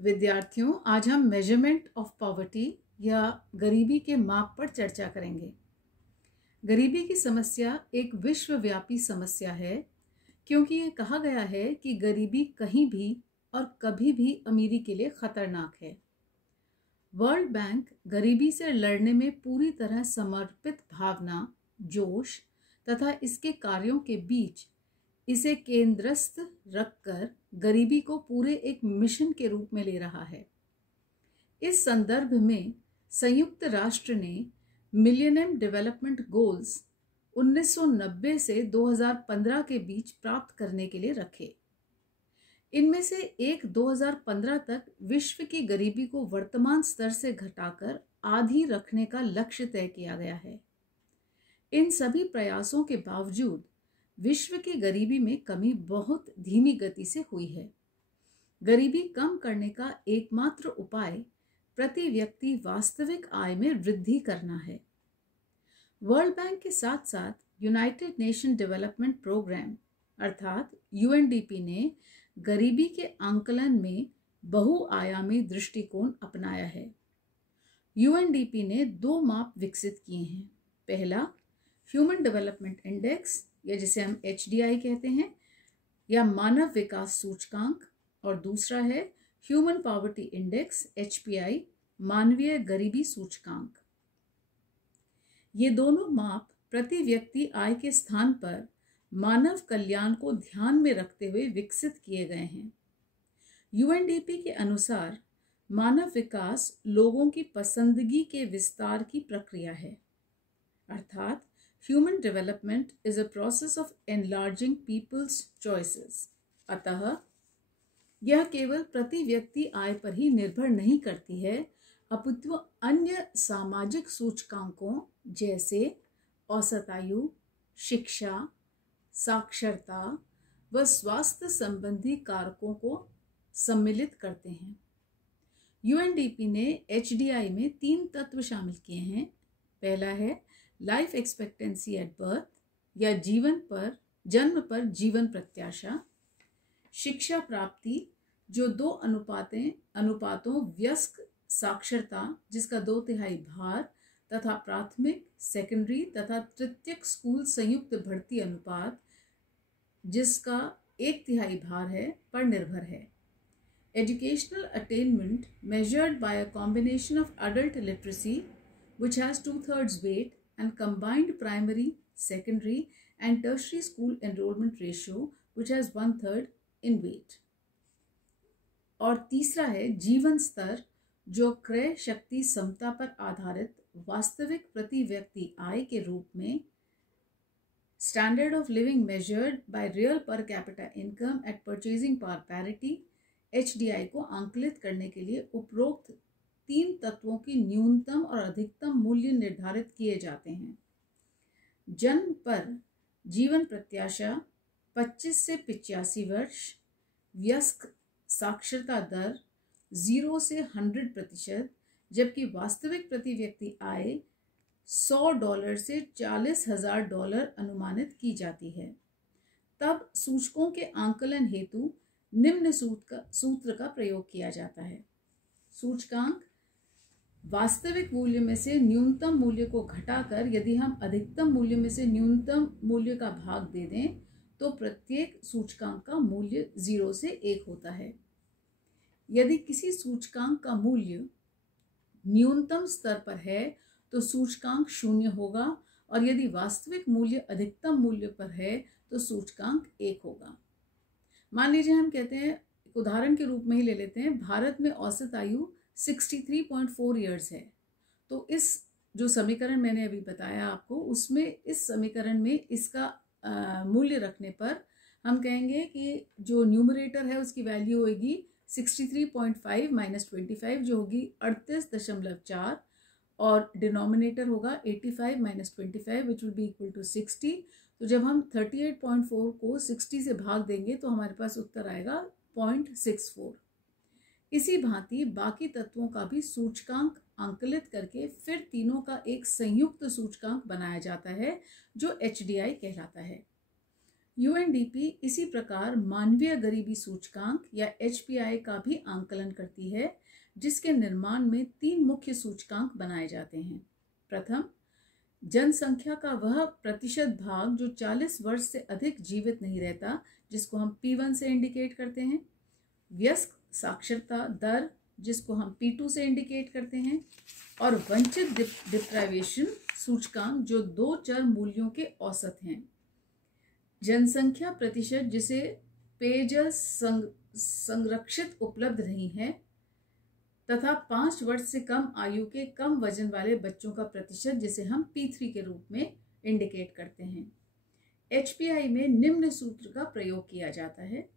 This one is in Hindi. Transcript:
विद्यार्थियों, आज हम मेजरमेंट ऑफ पॉवर्टी या गरीबी के माप पर चर्चा करेंगे। गरीबी की समस्या एक विश्वव्यापी समस्या है क्योंकि ये कहा गया है कि गरीबी कहीं भी और कभी भी अमीरी के लिए खतरनाक है। वर्ल्ड बैंक गरीबी से लड़ने में पूरी तरह समर्पित भावना, जोश तथा इसके कार्यों के बीच इसे केंद्रस्थ रखकर गरीबी को पूरे एक मिशन के रूप में ले रहा है। इस संदर्भ में संयुक्त राष्ट्र ने मिलेनियम डेवलपमेंट गोल्स 1990 से 2015 के बीच प्राप्त करने के लिए रखे। इनमें से एक 2015 तक विश्व की गरीबी को वर्तमान स्तर से घटाकर आधी रखने का लक्ष्य तय किया गया है। इन सभी प्रयासों के बावजूद विश्व की गरीबी में कमी बहुत धीमी गति से हुई है। गरीबी कम करने का एकमात्र उपाय प्रति व्यक्ति वास्तविक आय में वृद्धि करना है। वर्ल्ड बैंक के साथ साथ यूनाइटेड नेशन डेवलपमेंट प्रोग्राम अर्थात यूएनडीपी ने गरीबी के आंकलन में बहुआयामी दृष्टिकोण अपनाया है। यूएनडीपी ने 2 माप विकसित किए हैं। पहला ह्यूमन डेवलपमेंट इंडेक्स या जिसे हम HDI कहते हैं या मानव विकास सूचकांक, और दूसरा है ह्यूमन पॉवर्टी इंडेक्स HPI मानवीय गरीबी सूचकांक। ये दोनों माप प्रति व्यक्ति आय के स्थान पर मानव कल्याण को ध्यान में रखते हुए विकसित किए गए हैं। यूएनडीपी के अनुसार मानव विकास लोगों की पसंदगी के विस्तार की प्रक्रिया है, अर्थात Human development is a process of enlarging people's choices. अतः यह केवल प्रति व्यक्ति आय पर ही निर्भर नहीं करती है, अपितु अन्य सामाजिक सूचकांकों जैसे औसत आयु, शिक्षा, साक्षरता व स्वास्थ्य संबंधी कारकों को सम्मिलित करते हैं। यूएनडीपी ने HDI में 3 तत्व शामिल किए हैं। पहला है लाइफ एक्सपेक्टेंसी एट बर्थ या जन्म पर जीवन प्रत्याशा, शिक्षा प्राप्ति जो 2 अनुपातों वयस्क साक्षरता जिसका 2/3 भार तथा प्राथमिक, सेकेंडरी तथा तृतीयक स्कूल संयुक्त भर्ती अनुपात जिसका 1/3 भार है पर निर्भर है। Educational attainment measured by a combination of adult literacy which has 2/3 weight and combined primary, secondary and tertiary school enrollment ratio which has 1/3 in weight। और तीसरा है जीवन स्तर जो क्रय शक्ति समता पर आधारित वास्तविक प्रति व्यक्ति आय के रूप में standard of living measured by real per capita income eight purchasing power parity HDI को आंकलित करने के लिए उपरोक्त 3 तत्वों की न्यूनतम और अधिकतम मूल्य निर्धारित किए जाते हैं। जन्म पर जीवन प्रत्याशा 25 से 85 वर्ष, वयस्क साक्षरता दर 0 से 100%, जबकि वास्तविक प्रति व्यक्ति आय $100 से $40,000 अनुमानित की जाती है। तब सूचकों के आंकलन हेतु निम्न सूत्र का प्रयोग किया जाता है। सूचकांक वास्तविक मूल्य में से न्यूनतम मूल्य को घटाकर यदि हम अधिकतम मूल्य में से न्यूनतम मूल्य का भाग दे दें तो प्रत्येक सूचकांक का मूल्य 0 से 1 होता है। यदि किसी सूचकांक का मूल्य न्यूनतम स्तर पर है तो सूचकांक 0 होगा, और यदि वास्तविक मूल्य अधिकतम मूल्य पर है तो सूचकांक 1 होगा। मान लीजिए हम कहते हैं, एक उदाहरण के रूप में ही ले लेते हैं, भारत में औसत आयु 63.4 ईयर्स है। तो इस जो समीकरण मैंने अभी बताया आपको, उसमें इस समीकरण में इसका मूल्य रखने पर हम कहेंगे कि जो न्यूमरेटर है उसकी वैल्यू होगी 63.5 माइनस 25 जो होगी 38.4, और डिनोमिनेटर होगा 85 minus 25 which will be equal to 60। तो जब हम 38.4 को 60 से भाग देंगे तो हमारे पास उत्तर आएगा 0.64। इसी भांति बाकी तत्वों का भी सूचकांक आंकलित करके फिर तीनों का एक संयुक्त सूचकांक बनाया जाता है जो HDI कहलाता है। यूएनडीपी इसी प्रकार मानवीय गरीबी सूचकांक या HPI का भी आंकलन करती है, जिसके निर्माण में 3 मुख्य सूचकांक बनाए जाते हैं। प्रथम, जनसंख्या का वह प्रतिशत भाग जो 40 वर्ष से अधिक जीवित नहीं रहता, जिसको हम P1 से इंडिकेट करते हैं। वयस्क साक्षरता दर, जिसको हम P2 से इंडिकेट करते हैं। और वंचित डिप्राइवेशन सूचकांक, जो 2 चर मूल्यों के औसत हैं। जनसंख्या प्रतिशत, जिसे पेयजल संरक्षित उपलब्ध नहीं है, तथा 5 वर्ष से कम आयु के कम वजन वाले बच्चों का प्रतिशत, जिसे हम P3 के रूप में इंडिकेट करते हैं। HPI में निम्न सूत्र का प्रयोग किया जाता है।